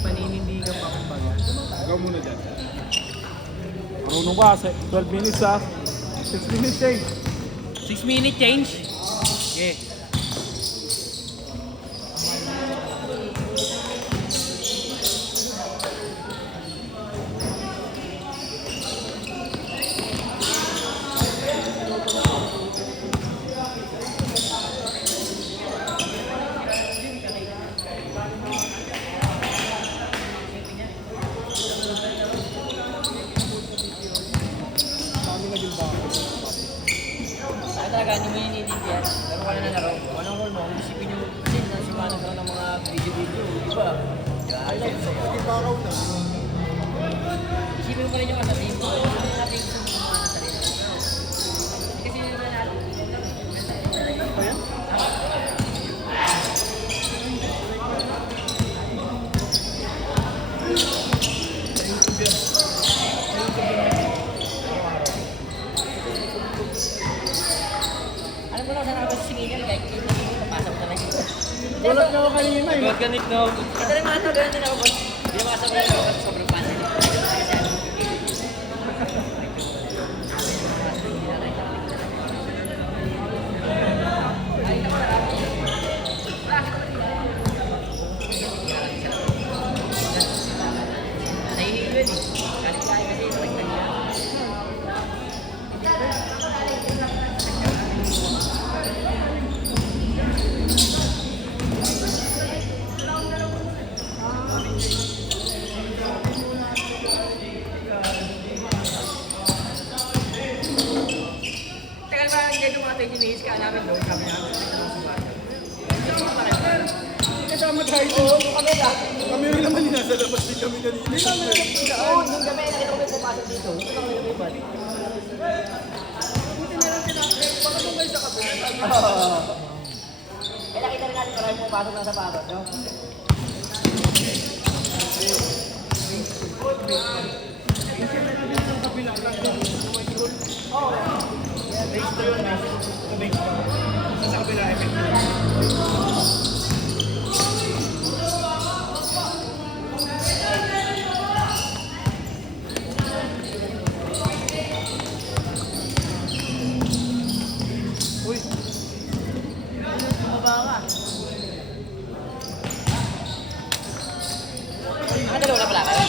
paninindigan pa kumbaga. Ikaw muna dyan. Marunong ka, 12 minutes ha. 6 minutes change. 6-minute change? Okay. Talaga, hindi mo yung ninitindihan. Laro ka na ng laro. Anong role mo? Isipin yung kasi nasumanan ka ng mga video-video. Di ba? Hindi pa ako na. Isipin mo pa rin yung assassin. Ano natin gusto mo sumama sa sarili? Kasi yun na natin. Alam mo lang saan ako sisingin kahit hindi mo papasok na lang. Gulat na ako kanina eh. Organic no. Ito rin mga ito, ganun din ako. Hindi naman sa mga ako kasi sobrang pansin. Nahihilo yun eh. Kalit tayo kasi nagtagtag niya. Tagal ba hindi ito mga 20 minutes ka namin doon? Kami namin. Kasama tayo. Oo, kami lang. Kami rin naman yung nasa labas din kami kanina. Hindi namin alam kung saan. Oo, nung gabi nakita ko may pumasok dito. Ito kami lumipad. Buti na lang tinapit. Baka nung kayo sa kabila. Kaya nakita rin natin parang pumapasok ng sapatos, no? Oo. Sa kabila, effect. Uy! Bumaba ka. Nakadalawa na pala kayo?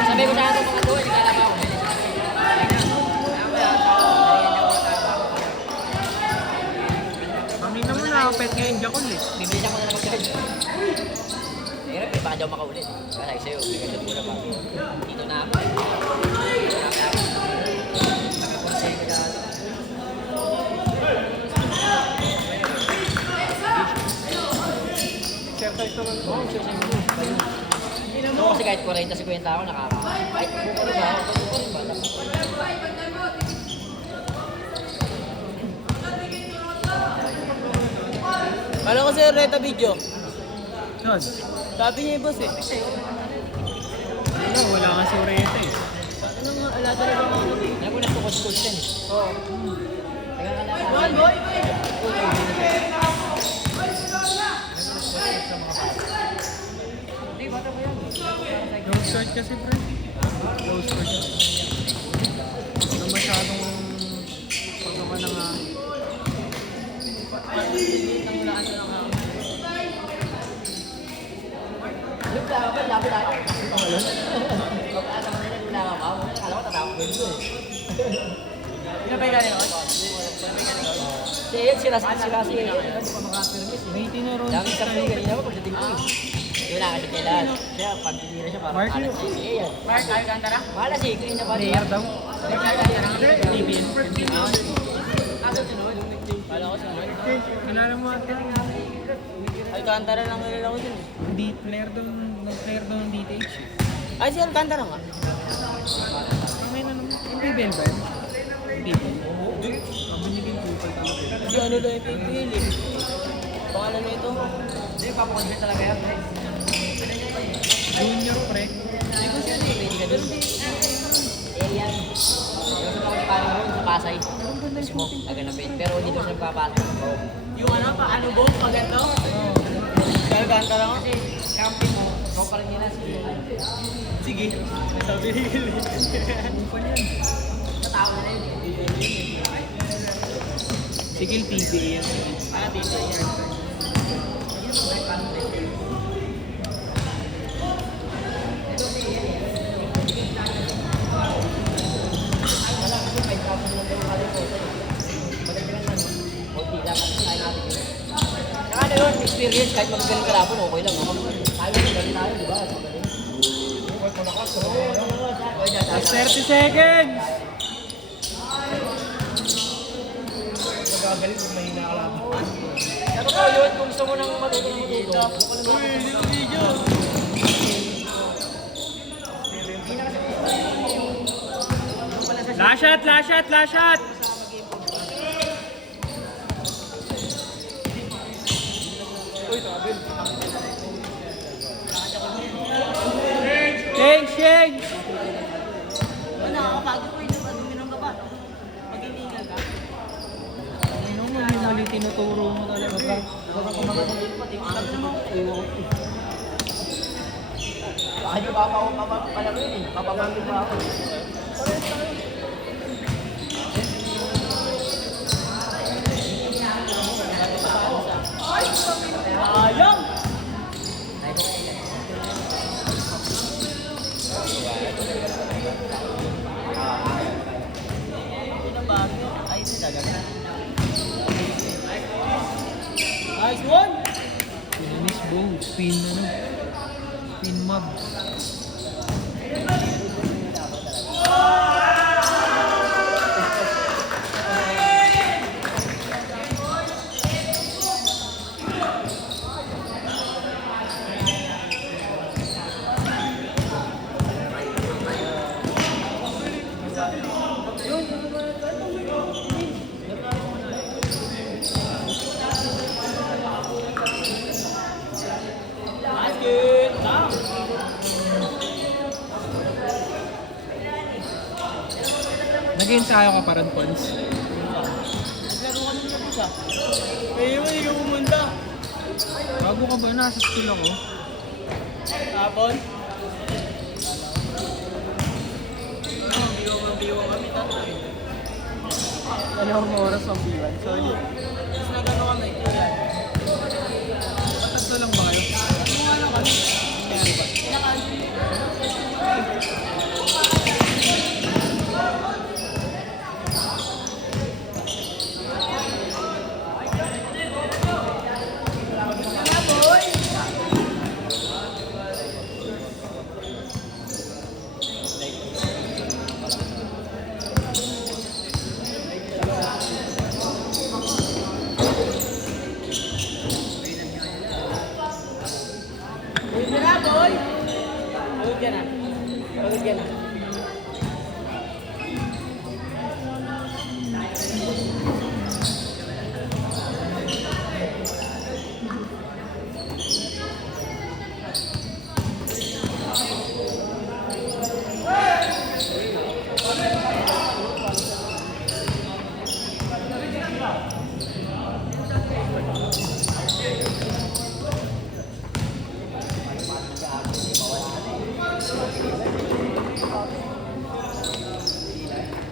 Sabi ko sa akin mga to, hindi ka lang ako. Mamina mo na, pet ngayon Jakon eh. Bibilisan ko na lang mag-charge. Pero baka daw makaulit. Kaya sa'yo, bibilisan ko na ba? Dito na ako. Exercise naman po. No, kasi kahit 40-50 ako nakaka. Kahit buko rin ba? Buko rin ba? Paano ko sa'yo reta video? Saan? Sabi niya yung boss eh. Ano, wala kang sureta eh. Ano nga, ala talaga mga ano eh. Alam ko na tukos-tukos yan eh. Oo. Taga ka lang. Boy! Hindi, bata ko yan. Low start kasi bro. Low start. Ano masyadong pagkaman ng Lugla ka ba? Lapit ako. Pagkakata mo nila, lugla ka ba? Akala ko tatawag ko yun. Pinapay ka rin ako? Sila si hindi pa makapermis. may tinuro Dami sa free kanina pa pagdating ko eh. Hindi wala kasi kailan. Kaya pag hindi na siya parang Mark, alas si Ian. Mark, Alcantara? Mahala si Ian na ba? player daw. Mark, Alcantara? TBN. Kaso sunod. Kala ko sunod. Kanala mo ate. Alcantara lang nila ako dun eh. Hindi, player daw ng DTH eh. Ay, si Alcantara nga. May na naman. Hindi Ben ba? Hindi Ben. Ang binigyan ko talaga. Si ano lang yung pipili. Pangalan na ito? Hindi, papakonsin talaga yan. Junior pre. Hindi ko siya hindi ka dun. Yan. Yung sa mga parang roon sa Pasay. Kasi mo, naganapin. Pero dito siya nagpapasok. Yung ano pa, ano bong pag ano? Ganta lang ako. Kasi kampi mo, ikaw pa rin nila sige. Sige. Sabi ni Gili. Upan yan. Natawa na yun eh. Sigil PBA yan. Dito yan. Saka na yun, experience, kahit magagaling ka lapon, okay lang. Tayo, magaling tayo, di ba? Last 30 seconds! Magagaling kung mahina ka lang. Pero ko yun, kung gusto mo nang matuto. Uy, hindi ko video. Last shot, last shot, last shot! Sheng, Sheng! Nakakapagod ko yun, uminom ka ba? Pag iniingal ka? Ano mo, may mali tinuturo mo talaga. Sabi naman, bakit ba ako palaro yun eh? Papapagod ba ako? Ayang! Ay, talaga. Nice one! Finish bow, spin ano. Spin mob. Basket! Down! Nag-ensayo ka pa rin, Pons. Naglaro kami ng isa. Kaya mo, hindi ka pumunta. Bago ka ba? Nasa school ako. Tapon? Biwang kami tatlo eh. Dalawang oras ang biwan. Sorry. Tapos nagano kami. Tatlo lang ba kayo? Ano kami? Nangyari ba? Pagod ka na, boy! Pagod ka na. Pagod ka na.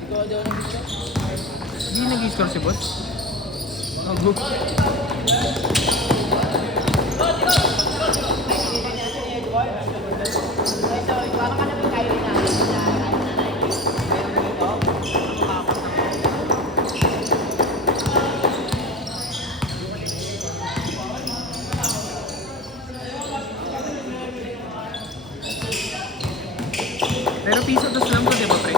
Ikaw daw na gusto? Hindi nag-score si boss. Bago. Pero piso dos lang to, di ba, pre?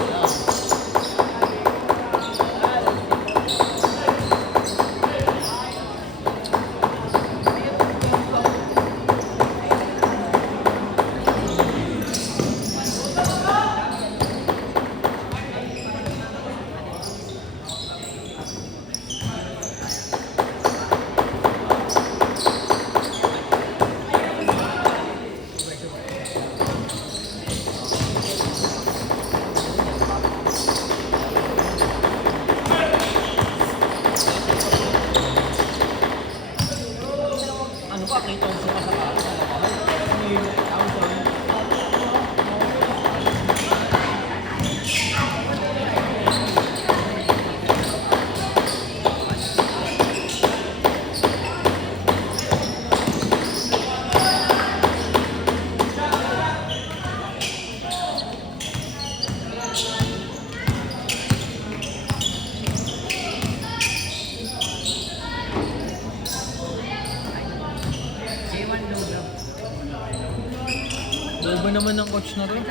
Iba naman ng coach na rin.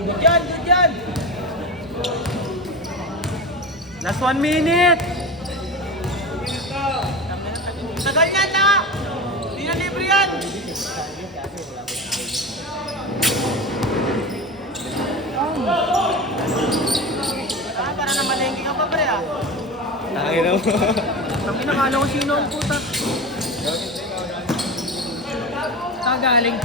Good yan, good yan. Last 1 minute! Tagal yan na! Hindi na libre yan! Para na malengke ka pa pre ah. Tangin na mo. Tangin na, kala ko sino ang puta. Saan galing?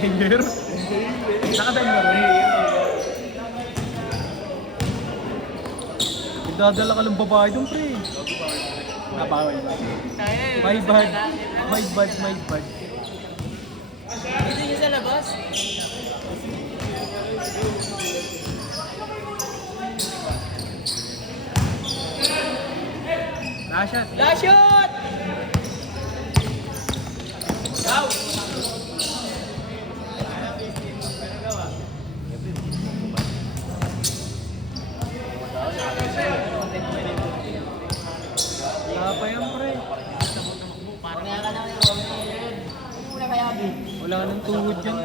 Player? Nakadaan mo rin. Nagdadala ka ng babae doon, pre. Napawal ba? My bad. My bad, my bad. Dito niya sa labas. Nasha. Last shot! Go! Wala pa yan, pre. Wala kaya, Bi? Wala nang tuhod yan.